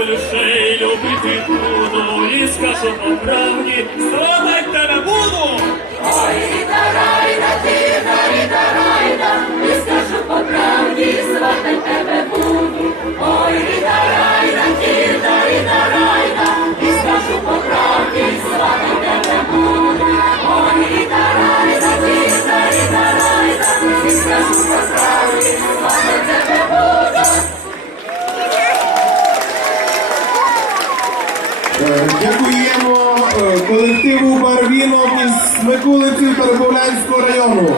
тебе люблю, ще й любити буду, і скажу по правді, страдать тебе буду. Ой, дарайда, ти, дарі, дарайда, і скажу по правді, сватай тебе буду. Ой, дарайда, ти, дарі, дарайда, і скажу по правді, сватай тебе буду. Ой, дарайда, ти, дарі, дарайда, і скажу по правді, сватай Дякуємо е, колективу Барвінок із Миколиці Тербовлянського району.